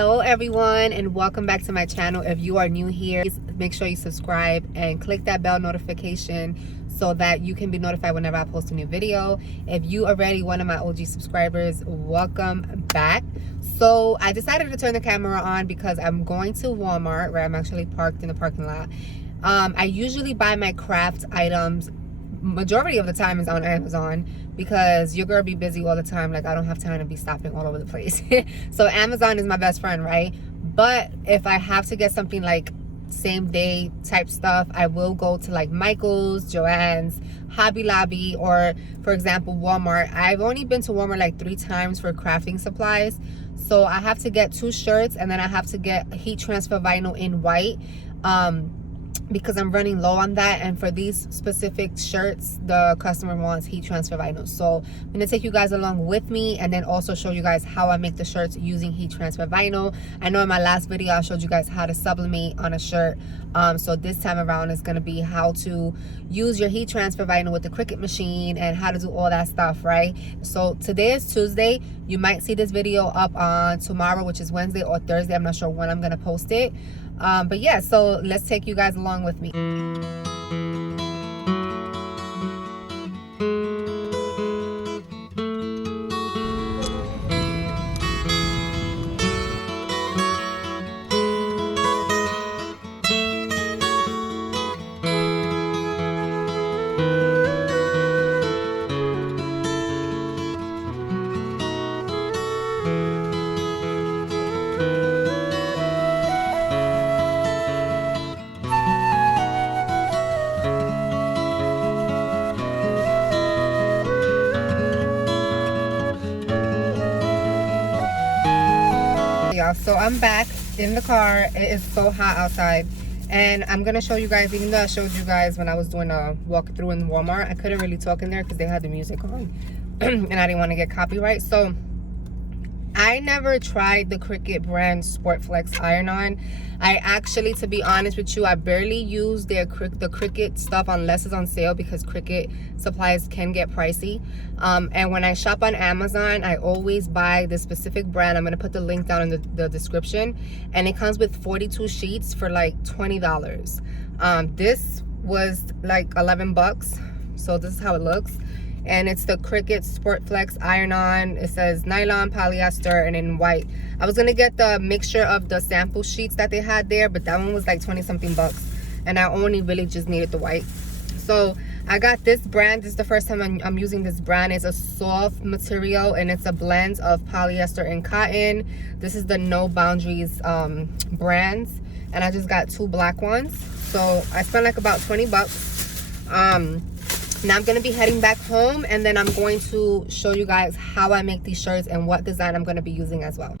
Hello everyone, and welcome back to my channel. If you are new here, please make sure you subscribe and click that bell notification so that you can be notified whenever I post a new video. If you are already one of my OG subscribers, welcome back. So I decided to turn the camera on because I'm going to Walmart, where I'm actually parked in the parking lot. I usually buy my craft items, majority of the time is on Amazon, because your girl be busy all the time. Like, I don't have time to be stopping all over the place. So Amazon is my best friend, right? But if I have to get something like same day type stuff, I will go to like Michael's, Joann's, Hobby Lobby, or for example Walmart. I've only been to Walmart like 3 times for crafting supplies. So I have to get 2 shirts, and then I have to get heat transfer vinyl in white, because I'm running low on that. And for these specific shirts, the customer wants heat transfer vinyl. So I'm gonna take you guys along with me, and then also show you guys how I make the shirts using heat transfer vinyl. I know in my last video I showed you guys how to sublimate on a shirt. So this time around is gonna be how to use your heat transfer vinyl with the Cricut machine and how to do all that stuff, right? So today is Tuesday. You might see this video up on tomorrow, which is Wednesday or Thursday. I'm not sure when I'm gonna post it. But yeah, so let's take you guys along with me. So I'm back in the car. It is so hot outside, and I'm gonna show you guys, even though I showed you guys when I was doing a walkthrough in Walmart, I couldn't really talk in there because they had the music on and I didn't want to get copyright. So I never tried the Cricut brand Sport Flex iron-on. I actually, to be honest with you, I barely use the Cricut stuff unless it's on sale, because Cricut supplies can get pricey. And when I shop on Amazon, I always buy the specific brand. I'm going to put the link down in the description. And it comes with 42 sheets for like $20. This was like 11 bucks. So this is how it looks. And it's the Cricut Sport Flex iron-on. It says nylon, polyester, and in white. I was gonna get the mixture of the sample sheets that they had there, but that one was like 20 something bucks, and I only really just needed the white. So I got this brand. This is the first time I'm using this brand. It's a soft material, and it's a blend of polyester and cotton. This is the No Boundaries brands, and I just got 2 black ones. So I spent like about 20 bucks. Now I'm going to be heading back home, and then I'm going to show you guys how I make these shirts and what design I'm going to be using as well.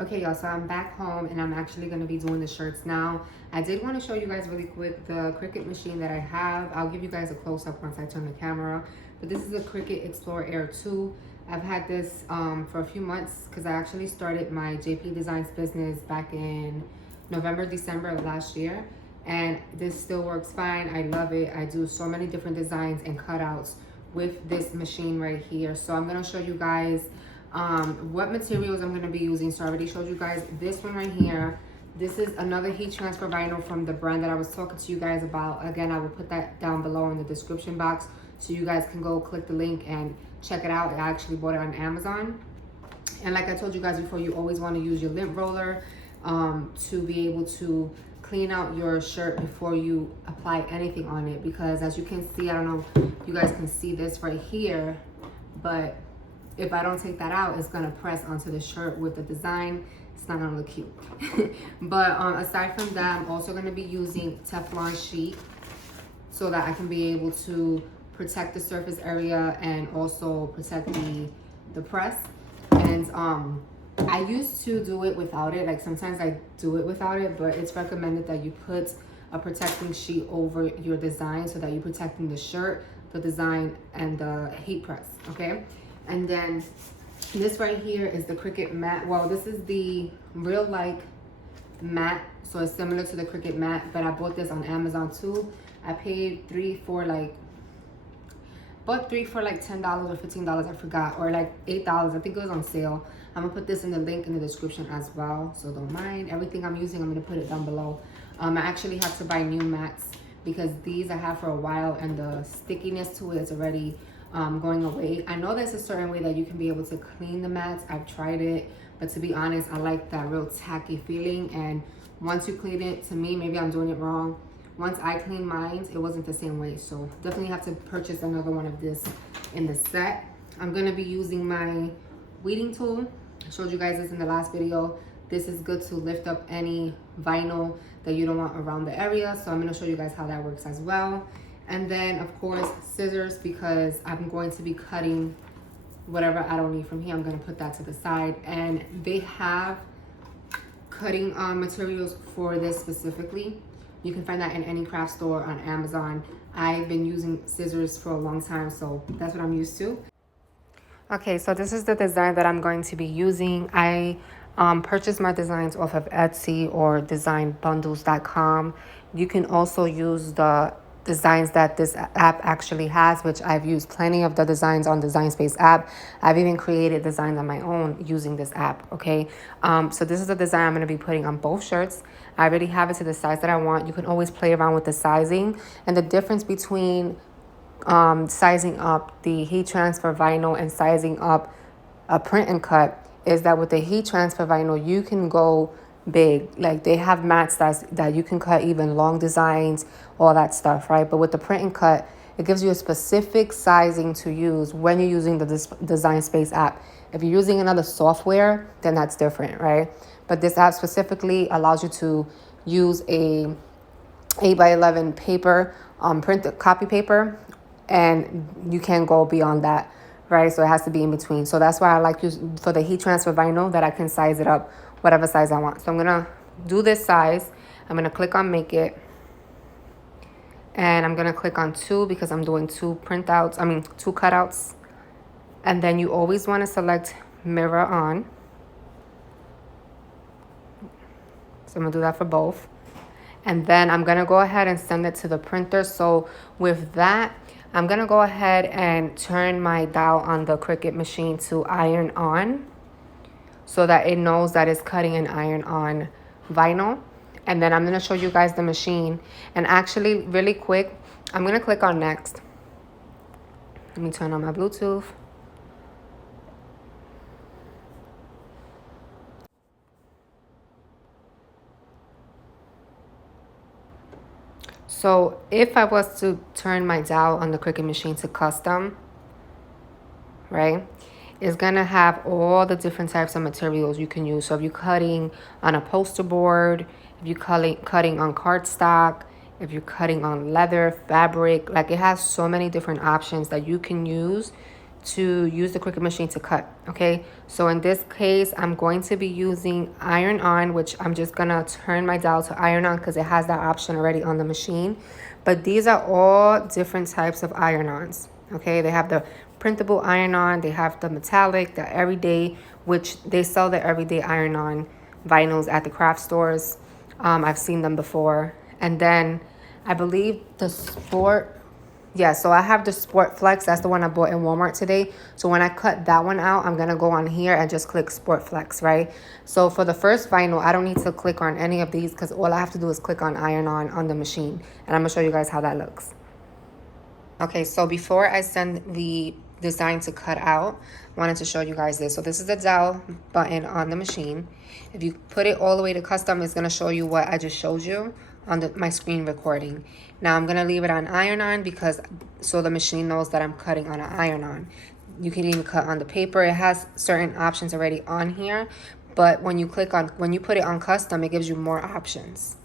Okay, y'all, so I'm back home, and I'm actually going to be doing the shirts now. I did want to show you guys really quick the Cricut machine that I have. I'll give you guys a close-up once I turn the camera. But this is a Cricut Explorer Air 2. I've had this for a few months because I actually started my JPdesigns business back in November, December of last year. And this still works fine. I love it. I do so many different designs and cutouts with this machine right here. So I'm going to show you guys what materials I'm going to be using. So I already showed you guys this one right here. This is another heat transfer vinyl from the brand that I was talking to you guys about. Again, I will put that down below in the description box, so you guys can go click the link and check it out. I actually bought it on Amazon. And like I told you guys before, you always want to use your lint roller to be able to clean out your shirt before you apply anything on it. Because as you can see, I don't know if you guys can see this right here, but if I don't take that out, it's gonna press onto the shirt with the design. It's not gonna look cute. But aside from that, I'm also gonna be using Teflon sheet so that I can be able to protect the surface area and also protect the press. And I used to do it without it. Like, sometimes I do it without it, but it's recommended that you put a protecting sheet over your design so that you're protecting the shirt, the design, and the heat press. Okay. And then this right here is the Cricut mat. Well, this is the Real Like mat, so it's similar to the Cricut mat, but I bought this on Amazon too. I paid three for like $10 or $15, I forgot, or like $8. I think it was on sale. I'm gonna put this in the link in the description as well, so don't mind. Everything I'm using, I'm gonna put it down below. I actually have to buy new mats because these I have for a while and the stickiness to it is already going away. I know there's a certain way that you can be able to clean the mats. I've tried it, but to be honest, I like that real tacky feeling. And once you clean it, to me, maybe I'm doing it wrong. Once I cleaned mine, it wasn't the same way. So definitely have to purchase another one of this in the set. I'm gonna be using my weeding tool. I showed you guys this in the last video. This is good to lift up any vinyl that you don't want around the area. So I'm gonna show you guys how that works as well. And then of course, scissors, because I'm going to be cutting whatever I don't need from here. I'm gonna put that to the side. And they have cutting materials for this specifically. You can find that in any craft store on Amazon. I've been using scissors for a long time, so that's what I'm used to. Okay, so this is the design that I'm going to be using. I purchased my designs off of Etsy or designbundles.com. You can also use the designs that this app actually has, which I've used plenty of the designs on Design Space app. I've even created designs on my own using this app, okay? So this is the design I'm gonna be putting on both shirts. I already have it to the size that I want. You can always play around with the sizing. And the difference between sizing up the heat transfer vinyl and sizing up a print and cut is that with the heat transfer vinyl, you can go big. Like they have mats that you can cut even long designs, all that stuff, right? But with the print and cut, it gives you a specific sizing to use when you're using the Design Space app. If you're using another software, then that's different, right? But this app specifically allows you to use a 8x11 paper, copy paper, and you can't go beyond that, right? So it has to be in between. So that's why I like use for the heat transfer vinyl that I can size it up whatever size I want. So I'm gonna do this size. I'm gonna click on make it. And I'm gonna click on 2 because I'm doing 2 cutouts. And then you always wanna select mirror on. So I'm gonna do that for both. And then I'm gonna go ahead and send it to the printer. So with that, I'm gonna go ahead and turn my dial on the Cricut machine to iron on so that it knows that it's cutting an iron on vinyl. And then I'm gonna show you guys the machine. And actually, really quick, I'm gonna click on next. Let me turn on my Bluetooth. So if I was to turn my dial on the Cricut machine to custom, right, it's gonna have all the different types of materials you can use. So if you're cutting on a poster board, if you're cutting on cardstock, if you're cutting on leather, fabric, like it has so many different options that you can use to use the Cricut machine to cut, okay? So in this case, I'm going to be using iron on, which I'm just gonna turn my dial to iron on because it has that option already on the machine. But these are all different types of iron-ons, okay? They have the printable iron-on, they have the metallic, the everyday, which they sell the everyday iron-on vinyls at the craft stores. I've seen them before. And then I believe the sport, yeah, so I have the Sport Flex. That's the one I bought in Walmart today. So when I cut that one out, I'm going to go on here and just click Sport Flex, right? So for the first vinyl, I don't need to click on any of these because all I have to do is click on iron on the machine. And I'm going to show you guys how that looks. Okay, so before I send the design to cut out, I wanted to show you guys this. So this is the dial button on the machine. If you put it all the way to custom, it's going to show you what I just showed you on my screen recording. Now I'm going to leave it on iron on because so the machine knows that I'm cutting on an iron on. You can even cut on the paper. It has certain options already on here, but when you put it on custom, it gives you more options.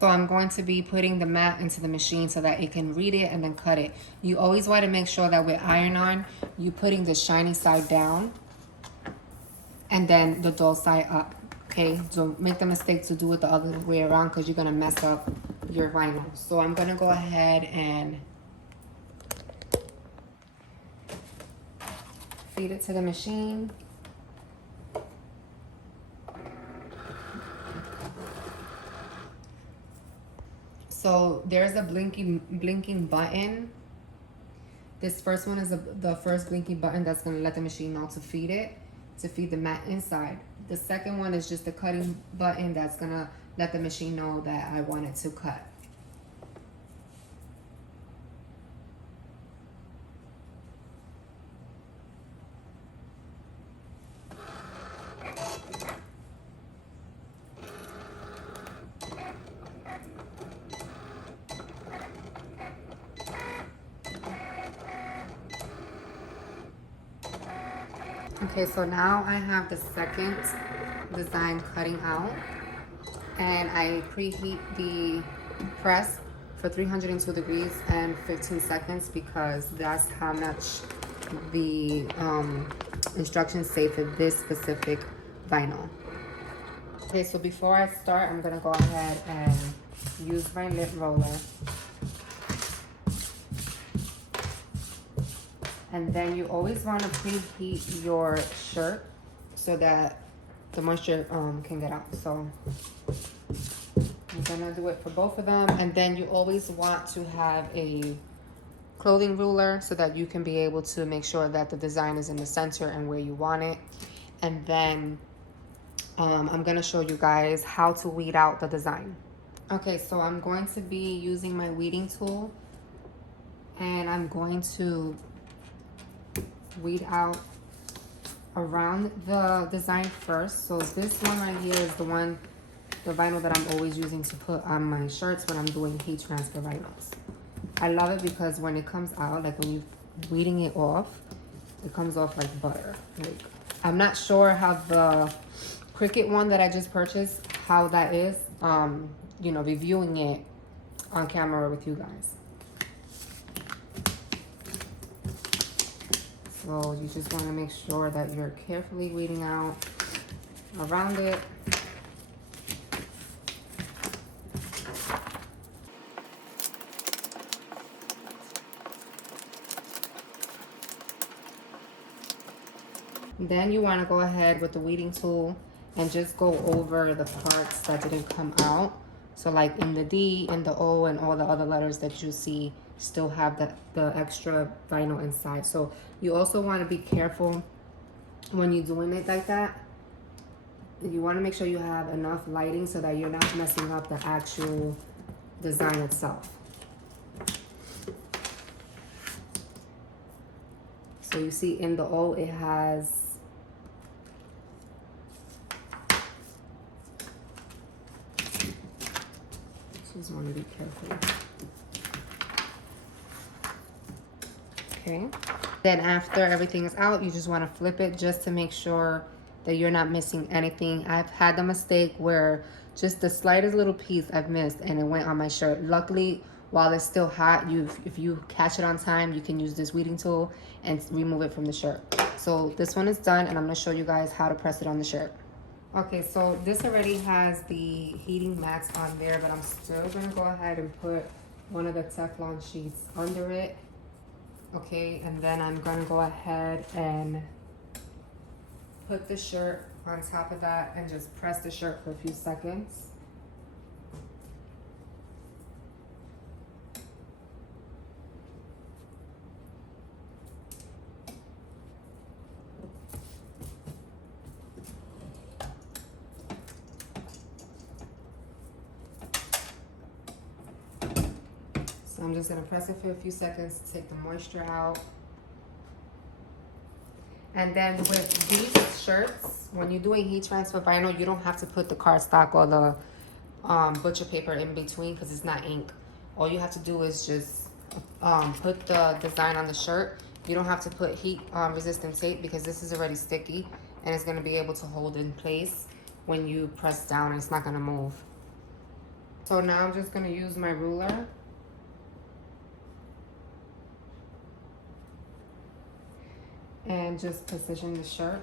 So I'm going to be putting the mat into the machine so that it can read it and then cut it. You always want to make sure that with iron on, you're putting the shiny side down and then the dull side up. Okay, don't make the mistake to do it the other way around because you're going to mess up your vinyl. So I'm going to go ahead and feed it to the machine. So So there's a blinking button. This first one is the first blinking button that's gonna let the machine know to feed the mat inside. The second one is just the cutting button that's gonna let the machine know that I want it to cut. Okay, so now I have the second design cutting out, and I preheat the press for 302 degrees and 15 seconds because that's how much the instructions say for this specific vinyl. Okay, so before I start, I'm gonna go ahead and use my lip roller. And then you always want to preheat your shirt so that the moisture can get out. So I'm gonna do it for both of them. And then you always want to have a clothing ruler so that you can be able to make sure that the design is in the center and where you want it. And then I'm gonna show you guys how to weed out the design. Okay, so I'm going to be using my weeding tool, and I'm going to weed out around the design first. So this one right here is the vinyl that I'm always using to put on my shirts when I'm doing heat transfer vinyls. I love it because when it comes out, like when you're weeding it off, it comes off like butter. Like, I'm not sure how the Cricut one that I just purchased, how that is, you know, reviewing it on camera with you guys. So you just want to make sure that you're carefully weeding out around it. Then you want to go ahead with the weeding tool and just go over the parts that didn't come out. So like in the D and the O and all the other letters that you see still have the extra vinyl inside. So you also want to be careful when you're doing it like that. You want to make sure you have enough lighting so that you're not messing up the actual design itself. So you see in the O it has just want to be careful. Okay. Then after everything is out, you just want to flip it just to make sure that you're not missing anything. I've had the mistake where just the slightest little piece I've missed and it went on my shirt. Luckily, while it's still hot, if you catch it on time, you can use this weeding tool and remove it from the shirt. So this one is done, and I'm going to show you guys how to press it on the shirt. Okay, so this already has the heating mats on there, but I'm still gonna go ahead and put one of the Teflon sheets under it. Okay, and then I'm gonna go ahead and put the shirt on top of that and just press the shirt for a few seconds. So I'm just gonna press it for a few seconds to take the moisture out. And then with these shirts, when you're doing heat transfer vinyl, you don't have to put the cardstock or the butcher paper in between because it's not ink. All you have to do is just put the design on the shirt. You don't have to put heat resistant tape because this is already sticky and it's gonna be able to hold in place when you press down. It's not gonna move. So now I'm just gonna use my ruler and just position the shirt,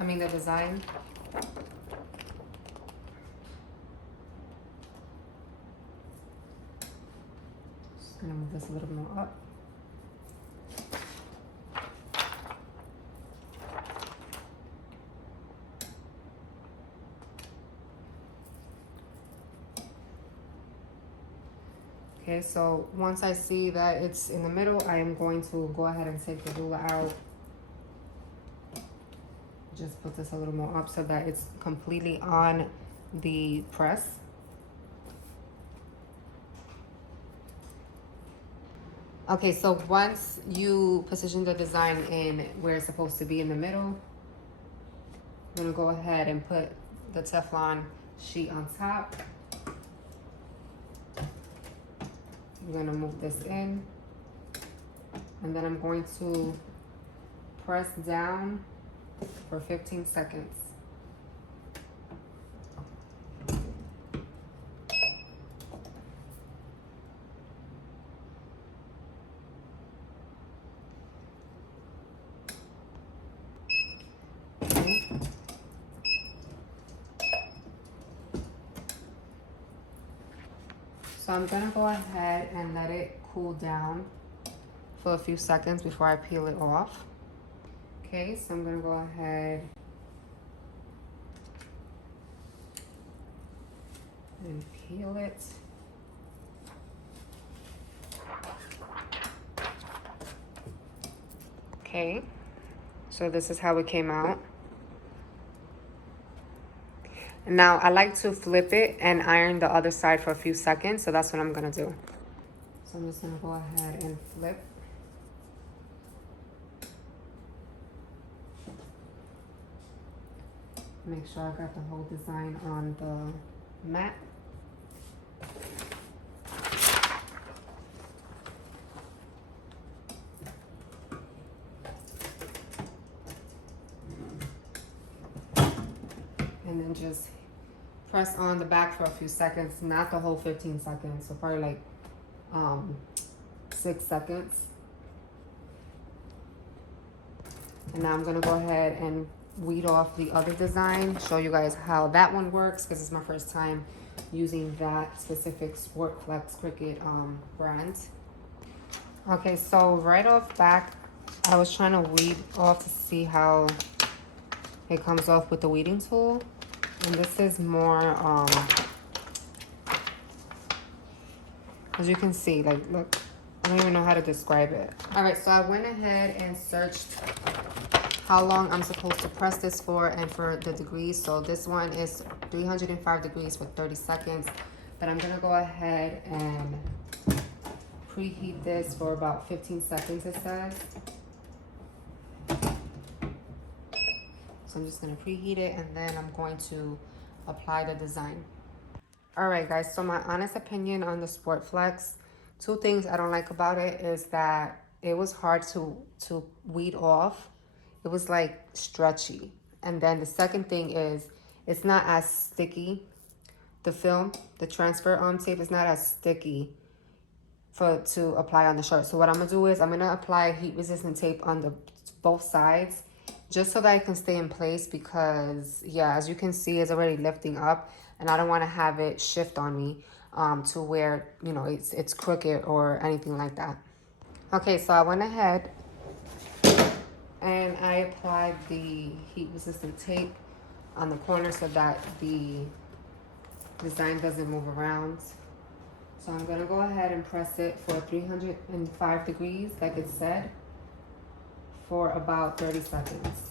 the design. Just gonna move this a little more up. Okay, so once I see that it's in the middle, I am going to go ahead and take the ruler out. Just put this a little more up so that it's completely on the press. Okay, so once you position the design in where it's supposed to be in the middle, I'm gonna go ahead and put the Teflon sheet on top. I'm gonna move this in, and then I'm going to press down for 15 seconds. Okay. So I'm gonna go ahead and let it cool down for a few seconds before I peel it off. Okay, so I'm gonna go ahead and peel it. Okay, so this is how it came out. And now I like to flip it and iron the other side for a few seconds, so that's what I'm gonna do. So I'm just gonna go ahead and flip. Make sure I got the whole design on the mat. And then just press on the back for a few seconds, not the whole 15 seconds, so probably like 6 seconds. And now I'm gonna go ahead and weed off the other design, show you guys how that one works, because it's my first time using that specific Sportflex Cricut brand. Okay, so right off back, I was trying to weed off to see how it comes off with the weeding tool. And this is more, as you can see, like, look, I don't even know how to describe it. All right, so I went ahead and searched how long I'm supposed to press this for and for the degrees. So this one is 305 degrees for 30 seconds, but I'm gonna go ahead and preheat this for about 15 seconds, it says. So I'm just gonna preheat it, and then I'm going to apply the design. All right, guys, so my honest opinion on the Sportflex, 2 things I don't like about it is that it was hard to weed off. It was like stretchy. And then the second thing is it's not as sticky. The film, the transfer tape is not as sticky to apply on the shirt. So what I'm gonna do is I'm gonna apply heat resistant tape on the both sides, just so that it can stay in place, because yeah, as you can see, it's already lifting up, and I don't want to have it shift on me to where, you know, it's crooked or anything like that. Okay, so I went ahead and I applied the heat resistant tape on the corner so that the design doesn't move around. So I'm gonna go ahead and press it for 305 degrees, like it said, for about 30 seconds.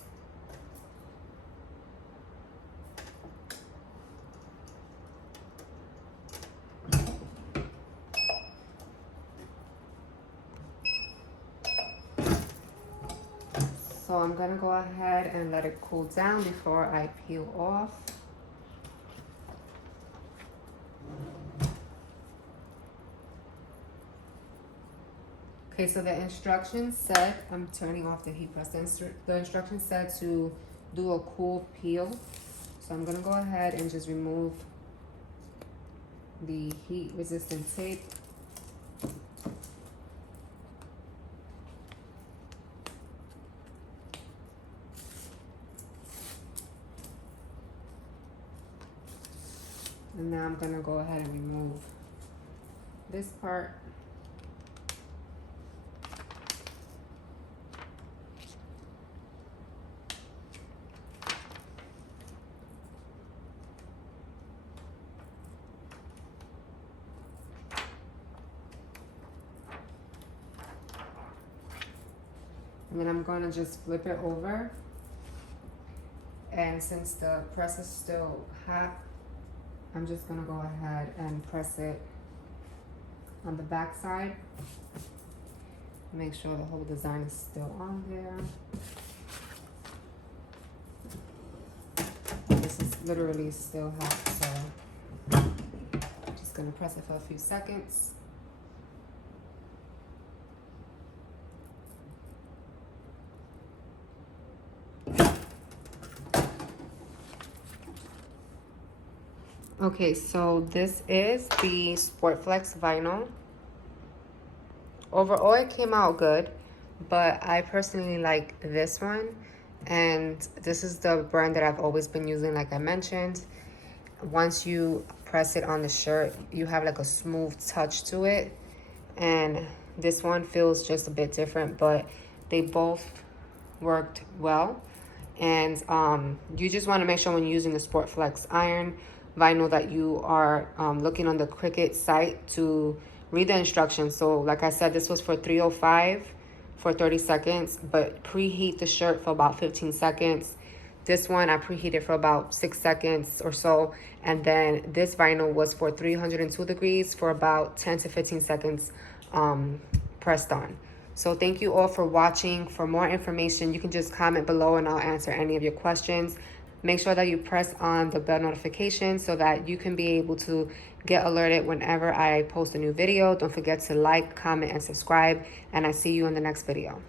So I'm gonna go ahead and let it cool down before I peel off. Okay, so the instructions said, I'm turning off the heat press. The instructions said to do a cool peel. So I'm gonna go ahead and just remove the heat resistant tape. And now I'm gonna go ahead and remove this part. And then I'm going to just flip it over. And since the press is still hot, I'm just going to go ahead and press it on the back side. Make sure the whole design is still on there. This is literally still hot, so I'm just gonna press it for a few seconds. Okay, so this is the Sportflex vinyl. Overall, it came out good, but I personally like this one. And this is the brand that I've always been using, like I mentioned. Once you press it on the shirt, you have like a smooth touch to it. And this one feels just a bit different, but they both worked well. And you just want to make sure when you're using the Sportflex iron vinyl that you are looking on the Cricut site to read the instructions. So like I said, this was for 305 for 30 seconds, but preheat the shirt for about 15 seconds. This one I preheated for about 6 seconds or so. And then this vinyl was for 302 degrees for about 10 to 15 seconds pressed on. So thank you all for watching. For more information, you can just comment below and I'll answer any of your questions. Make sure that you press on the bell notification so that you can be able to get alerted whenever I post a new video. Don't forget to like, comment, and subscribe, and I see you in the next video.